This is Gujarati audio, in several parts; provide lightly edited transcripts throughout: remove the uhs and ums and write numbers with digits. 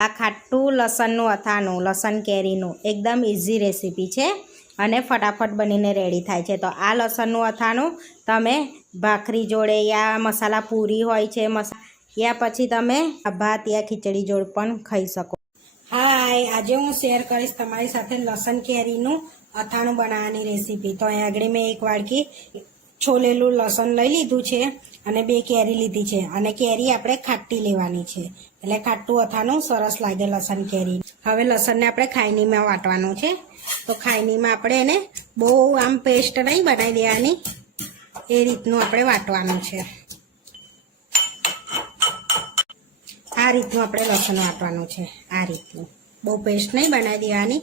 આ ખાટું લસણનું અથાણું, લસણ કેરીનું એકદમ ઇઝી રેસીપી છે અને ફટાફટ બનીને રેડી થાય છે. તો આ લસણનું અથાણું તમે ભાખરી જોડે યા મસાલા પૂરી હોય છે યા પછી તમે ભાત યા ખીચડી જોડે પણ ખાઈ શકો. હાય, આજે હું શેર કરીશ તમારી સાથે લસણ કેરીનું અથાણું બનાવવાની રેસીપી. તો અહીં આગળ મેં એક વાડકી છોલેલું લસણ લઈ લીધું છે અને 2 કેરી લીધી છે અને કેરી આપણે ખાટી લેવાની છે એટલે ખાટું અથાણું સરસ લાગે લસણ કેરી. હવે લસણને આપણે ખાયણીમાં વાટવાનું છે. તો ખાયણીમાં આપણે એને બહુ આમ પેસ્ટ નહીં બનાવી દેવાની, એ રીતનું આપણે વાટવાનું છે. આ રીતનું આપણે લસણ વાટવાનું છે, આ રીતનું, બહુ પેસ્ટ નહીં બનાવી દેવાની,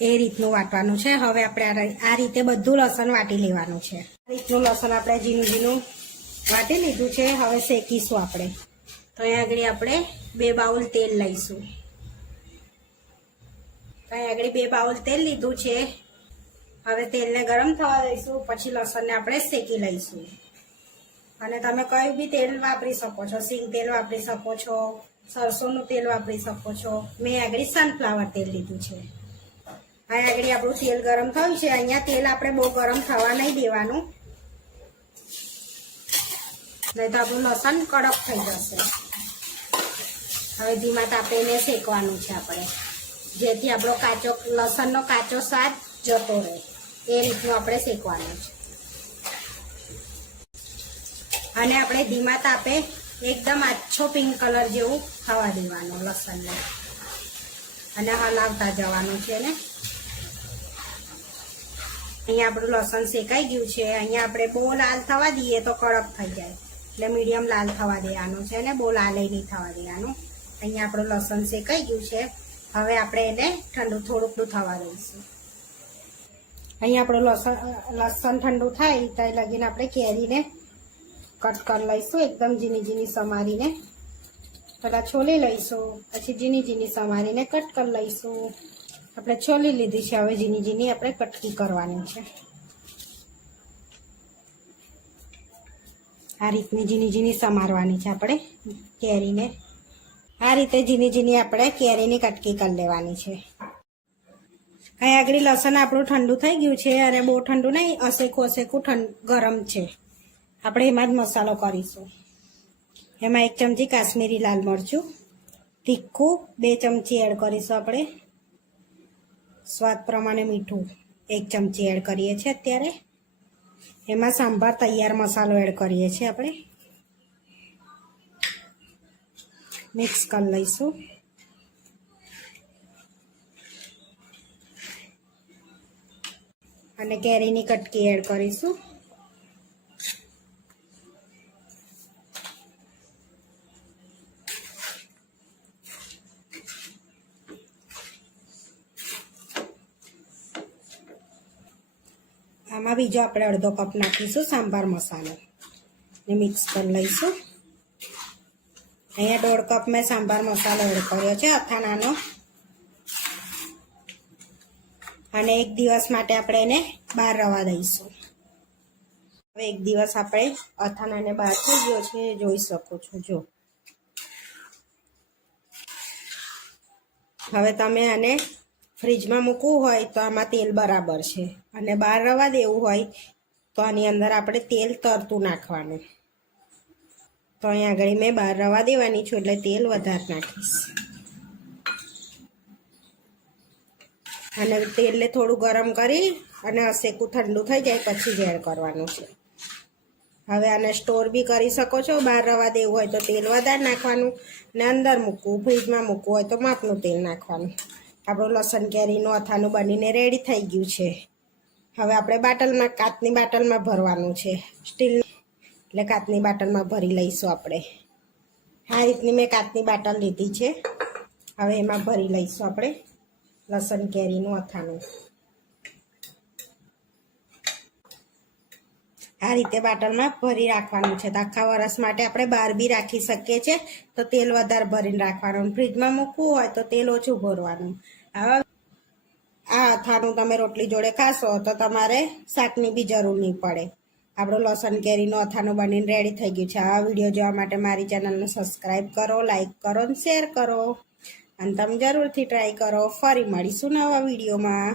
એ રીતનું વાટવાનું છે. હવે આપણે આ રીતે બધું લસણ વાટી લેવાનું છે. આ રીતનું લસણ આપણે ઝીણું ઝીણું વાટી લીધું છે. હવે શેકીશું આપણે. તો અહીં આગળ આપણે 2 બાઉલ તેલ લઈશું. તો અહીં આગળ 2 બાઉલ તેલ લીધું છે. હવે તેલને ગરમ થવા દઈશું, પછી લસણને આપણે શેકી લઈશું. અને તમે કઈ બી તેલ વાપરી શકો છો, સિંગ તેલ વાપરી શકો છો, સરસોનું તેલ વાપરી શકો છો. મેં આગળ સનફ્લાવર તેલ લીધું છે. અહીં આગળ આપણું તેલ ગરમ થયું છે. અહીંયા તેલ આપણે બહુ ગરમ થવા નહીં દેવાનું, નહીં તો આપણું લસણ કડક થઈ જશે. હવે ધીમા તાપે એને શેકવાનું છે આપણે, જેથી આપણો લસણનો કાચો સ્વાદ જતો રહે, એ રીતનું આપણે શેકવાનું છે. અને આપણે ધીમા તાપે એકદમ આછો પિંક કલર જેવું થવા દેવાનું લસણને, અને હલાવતા જવાનું છે ને. અહીંયા આપણું લસણ શેકાઈ ગયું છે. અહીંયા આપણે બહુ લાલ થવા દઈએ તો કડક થઈ જાય, એટલે મીડિયમ લાલ થવા દેવાનું છે ને, બહુ લાલ નહીં થવા દેવાનું. અહીંયા આપણું લસણ શેકાઈ ગયું છે. હવે આપણે એને થોડુંક થવા દઈશું. અહીંયા આપણું લસણ ઠંડુ થાય ત્યાં લગીને આપણે કેરીને કટ કરી લઈશું, એકદમ ઝીણી ઝીણી સમારીને. પહેલાં છોલી લઈશું, પછી ઝીણી ઝીણી સમારીને કટ કરી લઈશું. આપણે છોલી લીધી છે, હવે ઝીણી ઝીણી આપણે કટકી કરવાની છે. આ રીતની ઝીણી ઝીણી સમારવાની છે આપણે કેરીને. આ રીતે ઝીણી ઝીણી આપણે કેરીની કટકી કરી લેવાની છે. અહીં આગળ લસણ આપણું ઠંડુ થઈ ગયું છે, અને બહુ ઠંડુ નહીં, અસેકું ગરમ છે. આપણે એમાં જ મસાલો કરીશું. એમાં 1 ચમચી કાશ્મીરી લાલ મરચું, તીખું 2 ચમચી એડ કરીશું આપણે, સ્વાદ પ્રમાણે મીઠું 1 ચમચી એડ કરીએ છીએ અત્યારે. એમાં સાંભાર તૈયાર મસાલો એડ કરીએ છીએ આપણે, મિક્સ કરી લઈશું. અને કેરીની કટકી એડ કરીશું. આમાં બીજો આપણે અડધો કપ નાખીશું સાંભાર મસાલો ને મિક્સ કરી લઈશું. અહીંયા 1.5 કપ મેં સાંભાર મસાલો એડ કર્યો છે અથાણાનો. અને 1 દિવસ માટે આપણે એને બહાર રવા દઈશું. હવે 1 દિવસ આપણે અથાણાને બહાર થઈ ગયો છે, જોઈ શકો છો. જો હવે તમે આને ફ્રીજમાં મૂકવું હોય તો આમાં તેલ બરાબર છે, અને બહાર રવા દેવું હોય તો આની અંદર આપણે તેલ તરતું નાખવાનું. તો અહીંયા આગળ મેં બહાર રવા દેવાની છું એટલે તેલ વધારે નાખીશ. અને તેલને થોડું ગરમ કરી અને અસેકું ઠંડુ થઈ જાય પછી જ એડ કરવાનું છે. હવે આને સ્ટોર બી કરી શકો છો. બહાર રવા દેવું હોય તો તેલ વધારે નાખવાનું, ને અંદર મૂકવું, ફ્રીજમાં મૂકવું હોય તો માપનું તેલ નાખવાનું. આપણું લસણ કેરીનું અથાણું બનીને રેડી થઈ ગયું છે. હવે આપણે કાચની બાટલમાં ભરવાનું છે, સ્ટીલ, એટલે કાચની બાટલમાં ભરી લઈશું આપણે. આ રીતની મેં કાચની બાટલ લીધી છે. હવે એમાં ભરી લઈશું આપણે લસણ કેરીનું અથાણું. આ રીતે બાટલમાં ભરી રાખવાનું છે. તો આખા વરસ માટે આપણે બહાર બી રાખી શકીએ છીએ. તો તેલ વધારે ભરીને રાખવાનું, ફ્રીજમાં મૂકવું હોય તો તેલ ઓછું ભરવાનું. હવે આ અથાણું તમે રોટલી જોડે ખાશો તો તમારે શાકની બી જરૂર નહીં પડે. આપણું લસણ કેરીનું અથાણું બનીને રેડી થઈ ગયું છે. આ વિડીયો જોવા માટે મારી ચેનલને સબસ્ક્રાઈબ કરો, લાઈક કરો અને શેર કરો. અને તમે જરૂરથી ટ્રાય કરો. ફરી મળીશું નવા વિડીયોમાં.